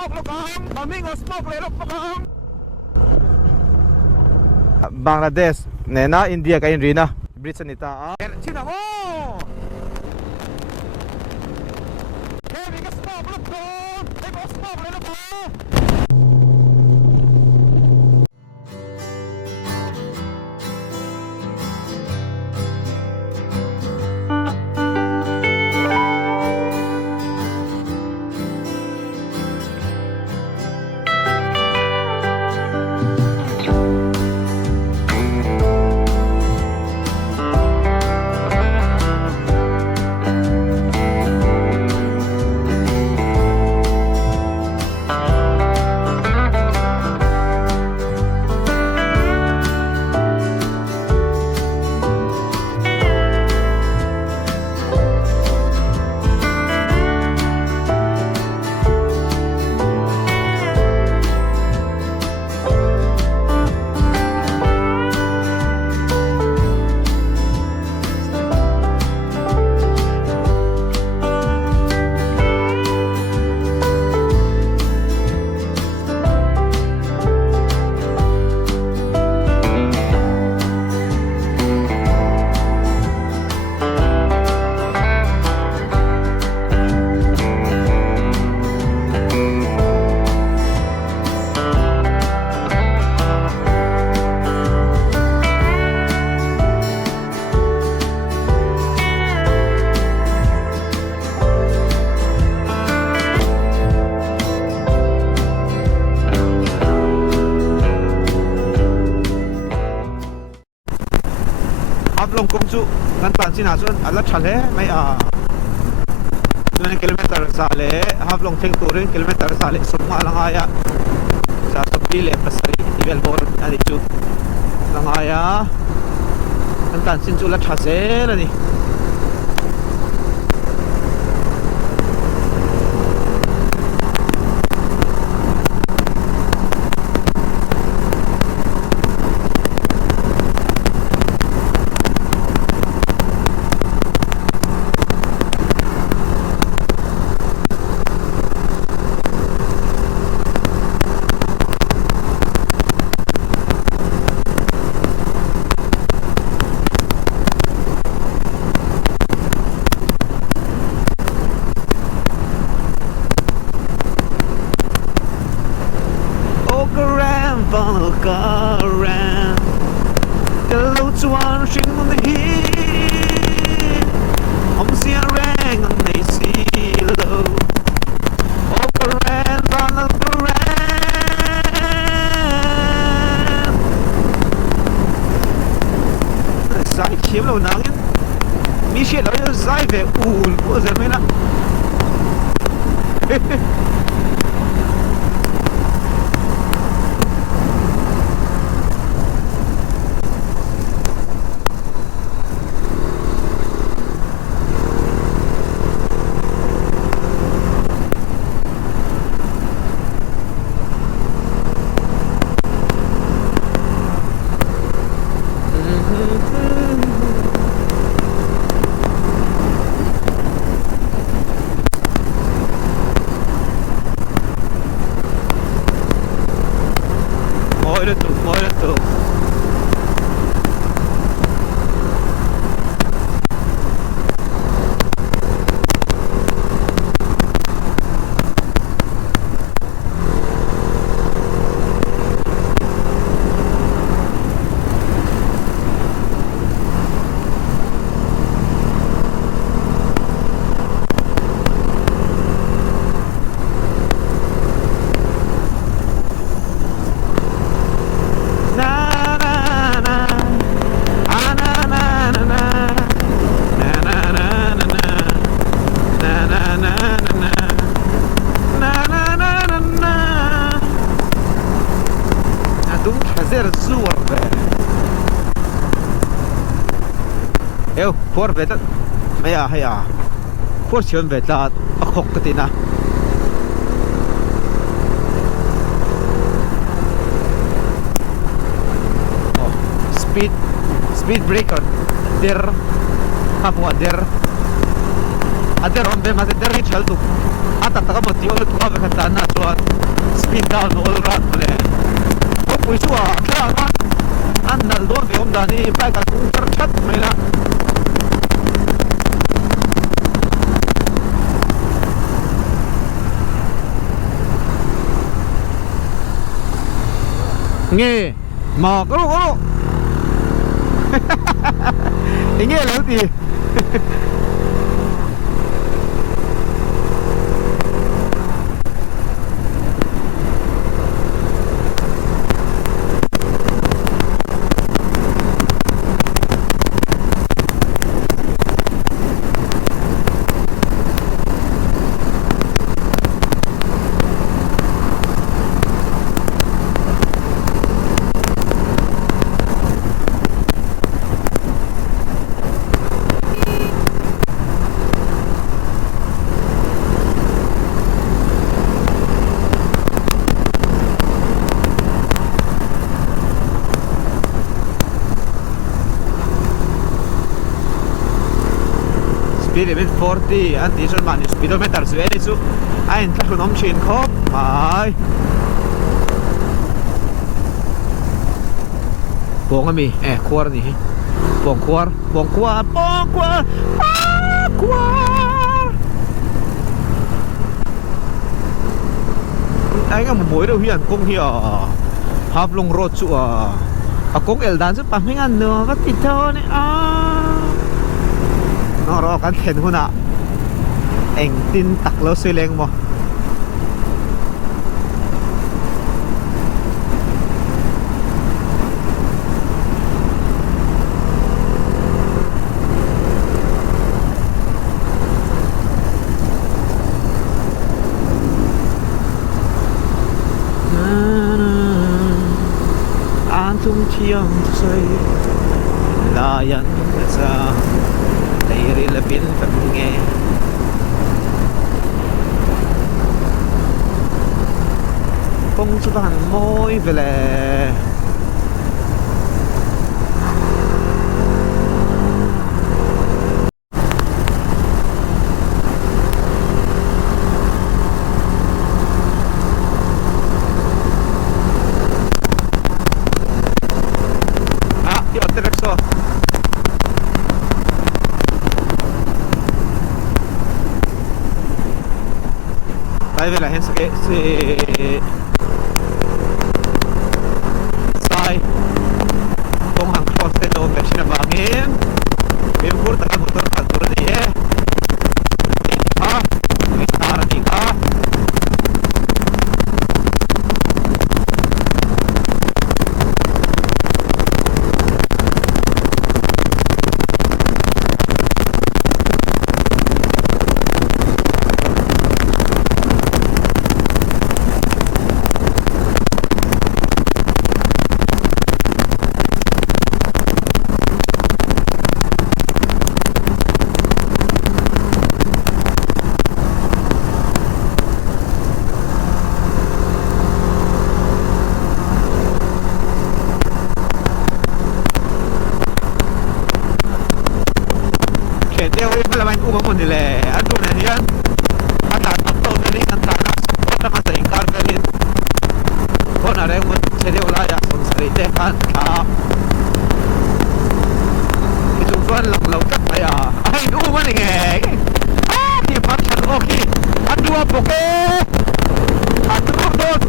smoke lo kang mamingo smoke le lo kang Bangladesh nena India ka in rina bridge anita china mo heavy ka smoke lo kang hey mo smoke le lo kang Long kong chu kan tan sina chuan ala thale mai a 2 kilometer sa le hab long theng turin kilometer sa le summa langaya sa topile pasari ibel bor ani chu langaya kan tan sin chu la thase ani Go around the loads washing on the hill I'm seeing rain on the sea low walk around follow around sai chiếm lâu nắng mi chuyện đó sai về ùn của giờ mới lắm Muere tú. Eu por veta maya haya por sion veta akhok katina oh speed breaker der hapwa der ada rom be mas der chal tu ata ta ka ti ol tu ka ka ta na chuan speed down all rat le ko pui chu a kla ma an nal do ve om da ni pa ka tu tar chat mai la nghe mà có lúc nghe là gì speed limit 40 and diesel man speedometer sveni su ein tla nom chin khop ai pong ami kwar ni pong kwar ai nga mo đâu hiền công hi hap long road chu a kong el dan su pa mingan no ka ti to ni nó rồi cái thèn hôn ạ anh tin tặc lâu xuyên lên mà an tung chiang say layan sa Tayri labin pag-nge Kung sudahan mo'y vele di Otterekso Ahí ve la gente que se sai kung ang coste do machine bangin bimkur ta motor kaltur ni may tara ni ka umamon nila ano na yan matataptaw na rin ang tanas o naman sa ingkar na rin o na rin mo sila wala ya kung sarite kan itungsuan lang lautat kaya ay uman di paksan okay andua poke andua doon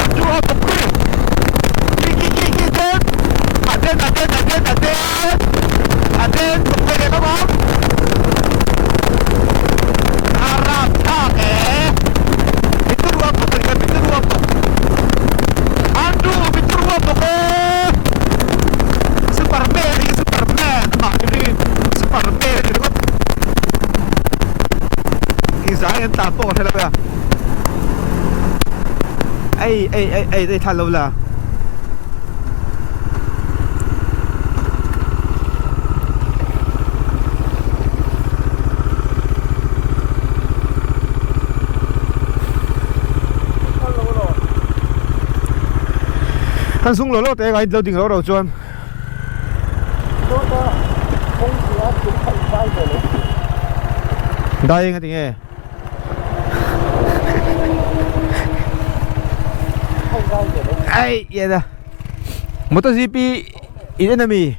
andua poke kiki doon aden pwede ka ba? Harap take bituruan po aduh bituruan po ko Superman ini Superman gitu Isayan tapo talaga ayได้ทันแล้วล่ะท่านสูงโลโลแต่ไงเราดิ่งเราจวน 那个空调不太开的人， Dying I think eh. Ay, yeah da. MotoGP in enemy.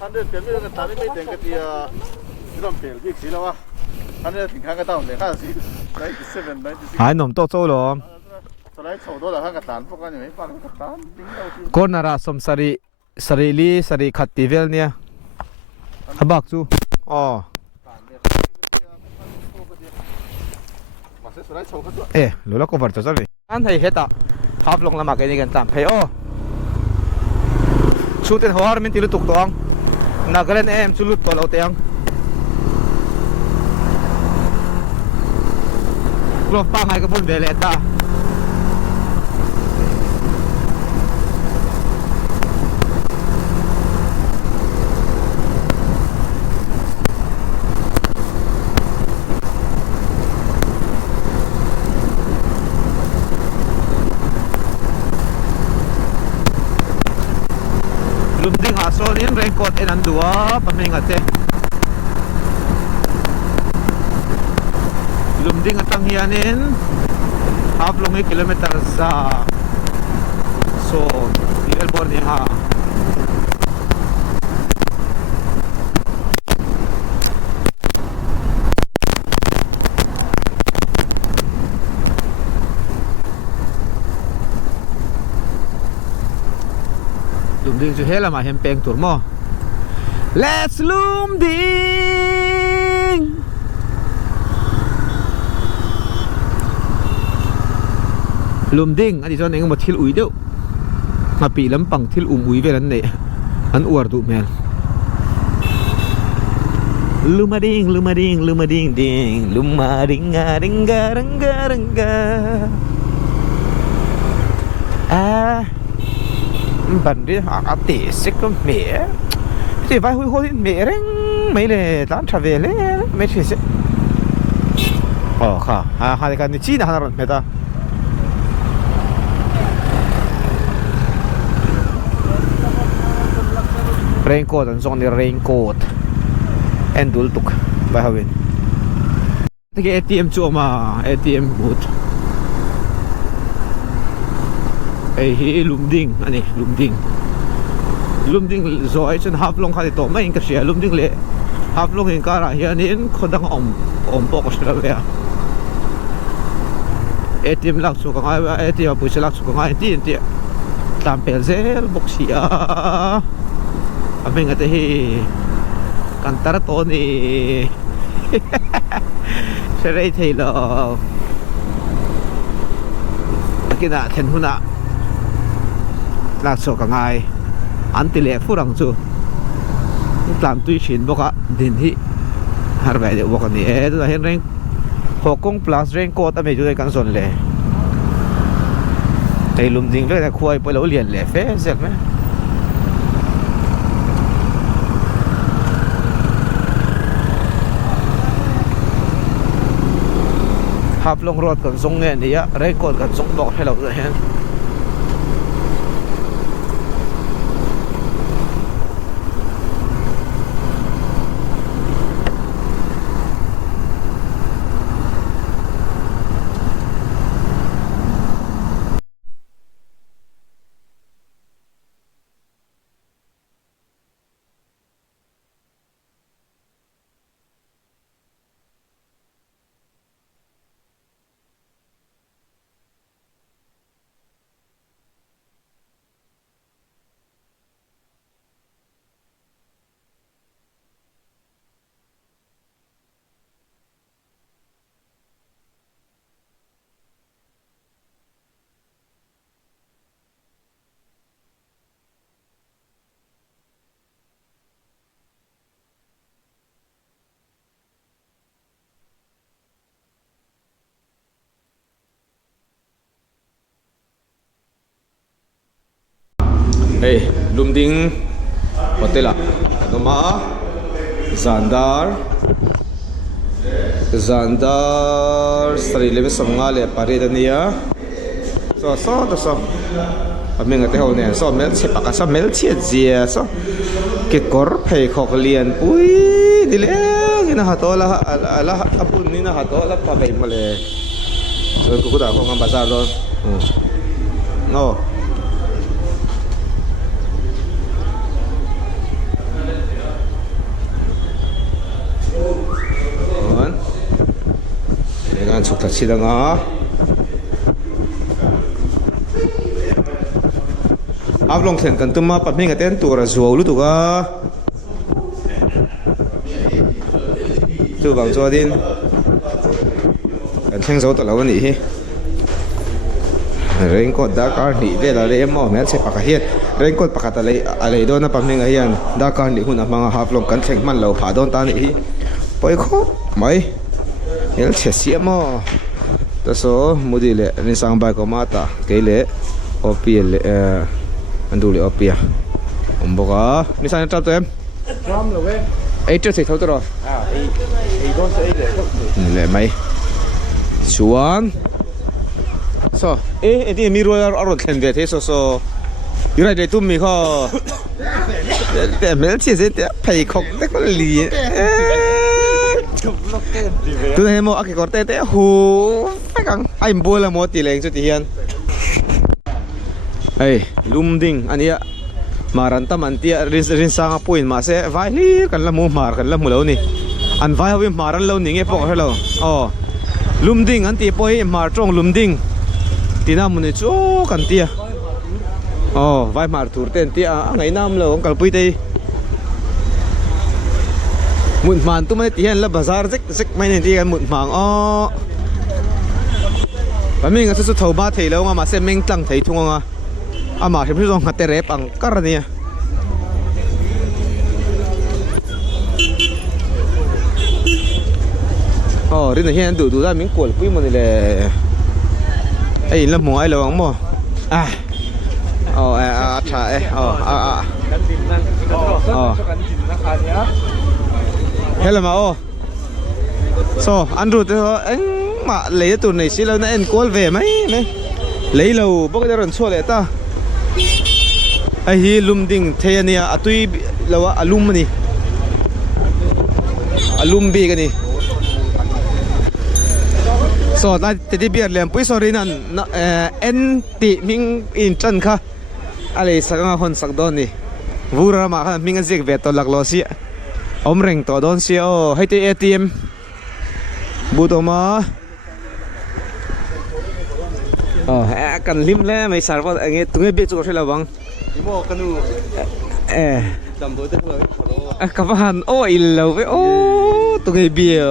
Anh tiền bây giờ tao mới tiền cái gì làm tiền cái gì đâu anh ấy thỉnh khang cái tao để khang gì 97 96 Ai nom to cho lo. sau đấy sầu đó là khang cái tán phúc anh ấy phang cái tán tính đâu chứ Kon nara som sari khativel nia. Habak chu. Oh. mà sẽ sau đấy sầu cái đó Eh, lula cover cho rồi. An thầy heta. Half long lama cái nàyกันtam. Hey oh. Chutin hawar min tilu tuk toang. Nagalan em chulut to lo teang. Prof pa ngai ka pun bele ta. Lumding asol in raincoat en andua pamengate. Lumding atang hianin half long kilometer sa so level board ni ha. Lumding chu hela ma hem peng tur mo. Let's Lumding. Lumding ani chon engemaw thil ui deuh nga pi lampang thil ui vel an nei an uar du mel lumading lumading lumading ding lumading a ringa ranga ranga ban đi a te sek ko me te vai hui hoi me reng mai le dan travel le me chi se kha ha de kan ni chi na hanar me ta raincoat an zong ni raincoat en dul tuk ba hawin tege ATM chu ma ATM booth ei hi Lumding ani Lumding zoi chen half long khali to mai ka sia Lumding le half long in kara hianin khodang om po ko sra ya ATM lak chu ka ngai ATM pu lak chu ka ngai ti tam pel zel boxia Aming ate hi kantara to ni Saray Taylor Nakina ten huna Lakso ka ngay Antile furang chu Tlam tui shin boka din hi Harbay de boka ni eh Ito dahin rin Hokong plus raincoat ame ju kan son le Tay Lumding vek na kuway po la ulian le Fe zel me Half long road kan zong nge ni ya raincoat kan zong bok hello da hen Hey, Lumding Hotel Nama Zandar Sri Leme Samngale Paridania so mình ở đây này so mel sẽ bạc so mel chia chia so cái cor pay khóc liền ui đi lên cái nào hạt to là apun ni nào hạt to là phải mà le rồi cũng đã không ăn bazar rồi no dengan suka sidang áp long thèn cần tụm mà bắt mình cái tên tụi là ruột lúc tụi tụi bằng cho đi cần thanh dấu tụi lâu nỉ raincoat Dakar nỉ về là lấy mỏ mét sẽ bạc hiệt raincoat bạc ta lấy đó nó bắt mình cái hiền Dakar nỉ hun mang áp long cần thanh man lâu phá đón ta nỉ bơi khó mấy nhớ chết xía mỏ ta số mua đi lệ nên sang bài có mata cái lệ opi lệ anh đủ lệ opi à ông bố ni sang trao tụi em Ram rồi về. ấy chưa thấy thấu rồi Ấy đó sẽ để lệ mấy xuống so ê đi mi rồi ở rồi khen về thế so như này để tụi mình khó để mấy chuyện gì để phải khóc đấy có lì tụi này mua cái con tê tê hú phải không anh mua là mua tỷ lệ cho tỷ hiền ấy Lumding anh ấy mà ran tâm anh tia rin sang point mà sẽ vai li cần là mua mà cần là mua lâu nè anh vai hơi mà ran lâu nè nghe bọc hay lâu Lumding anh tia poi mà trong Lumding tí nào muốn chỗ cần tia vai mà thủ tên tia ngày năm lâu ông cần pui tây muộn màn tụi mấy tiền là bazar rích mấy này đi muộn màng và mình sẽ thầu ba thầy lâu mà xem mình tăng thấy thung mà thì bây giờ ngắt tê rép bằng cái này đi này hiện đủ ra miếng cuộn quý một này là ấy là mua ai lâu không mua trời hello mà so anh rồi anh mà lấy tụi này xí lâu nãy anh call về mấy lấy lâu bốc cái đòn xua lại ta ai hi Lumding thế này tuy lâu alum này alum bi cái này so ta thì biết làm bây giờ nên anh ti mình in chân kha ali sang hon sak don ni vura mà kha mình dịch về to lạc lo xí ông rèn to don xí hay tới ATM bu to mà cần lim le mấy sản vật anh tụi biết chỗ thế là bằng Imo kanu dam đối tức rồi. các bạn ôi lâu với tụi biết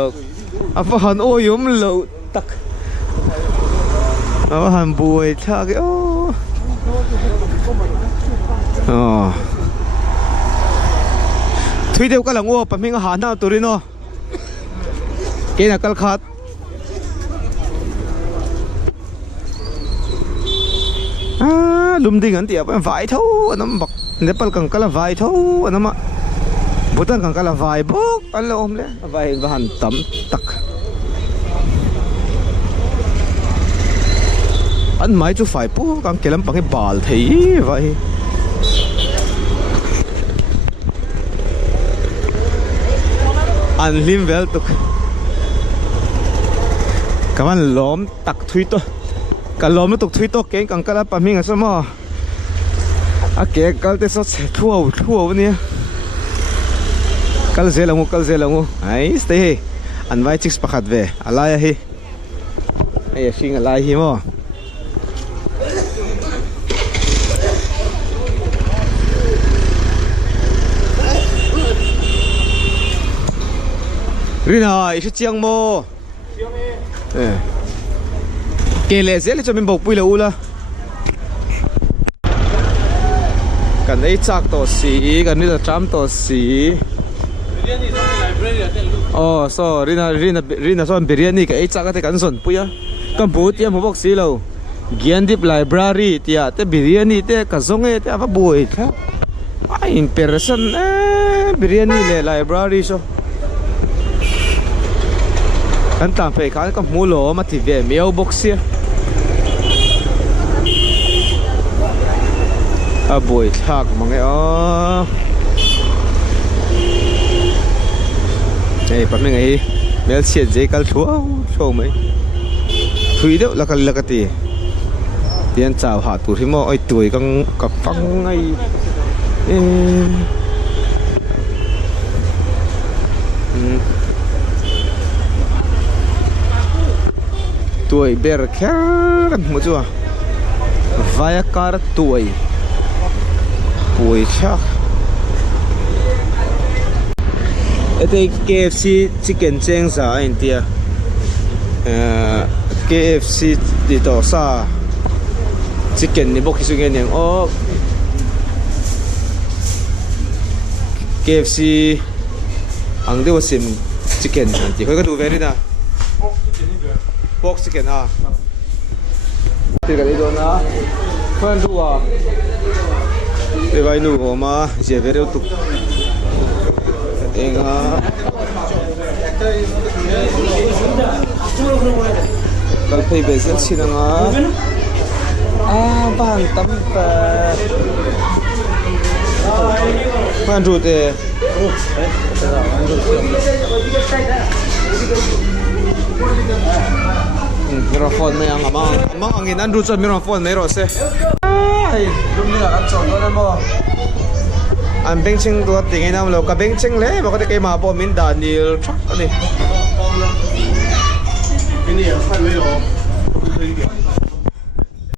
các bạn ôi yếm lâu tắc hàn bùi thà cái thuy theo cái là ngô bấm mình hàn nào tụi nó cái là cái khát Lumding anh tiệp em vải thâu nó bọc Nepal càng cái là vải thâu nó mà Bhutan càng cái là vải bốc anh là ôm đấy vải và hàn tấm tắc anh máy chú phải bố càng kia lắm bằng cái bال thấy vậy anh lim vel tục các bạn lóm tắc thuy to cả lóm nó tục thuy to cái càng cái là bà mình ở sao mà cái cái thế sao thua nè cái gì là ngu ấy stay anh vai chích pakat về alaya hi ấy xin alaya hi mo Rina, ít chiang mo. Kể lệ dễ cho mình bọc bùi lâu là. Cần ấy chắc tổ xí, cần ấy là trăm tổ xí. So Rina so biryani cái ấy chắc cái cần sồn bùi á. Cầm bút tiêm một bọc xí lâu. Giandip Library tia te biryani te kazonge te ava buai tha in person biryani le library so kan tam pe kan ka mulo ma ti ve mail box here a buai thak mangai a ei pa me ngai mel sia je kal thua mai thui deuh lakati tiền chào hạt tụi thì mò ơi tuổi con cặp phăng ngay tuổi ber khéo một chút vài car tuổi chắc đây KFC chicken cheng sa anh tia KFC đi tổ sa chicken ni bok isu ngen oh KFC ang de wasim chicken anti khoi ka du very na pork chicken ah ti ka ni do na khan du a e vai nu ma je very tu enga kal phei bezel sinanga bang tâm quan trụ thì microphone mấy anh mà anh nhìn anh rút cho microphone mấy rồi xe lúc này anh chọn nó mà anh bên trên tôi tiếng anh nào lâu cả bên trên lấy mà có thể cái mà bỏ mình Daniel chắc này cái này phải mấy rồi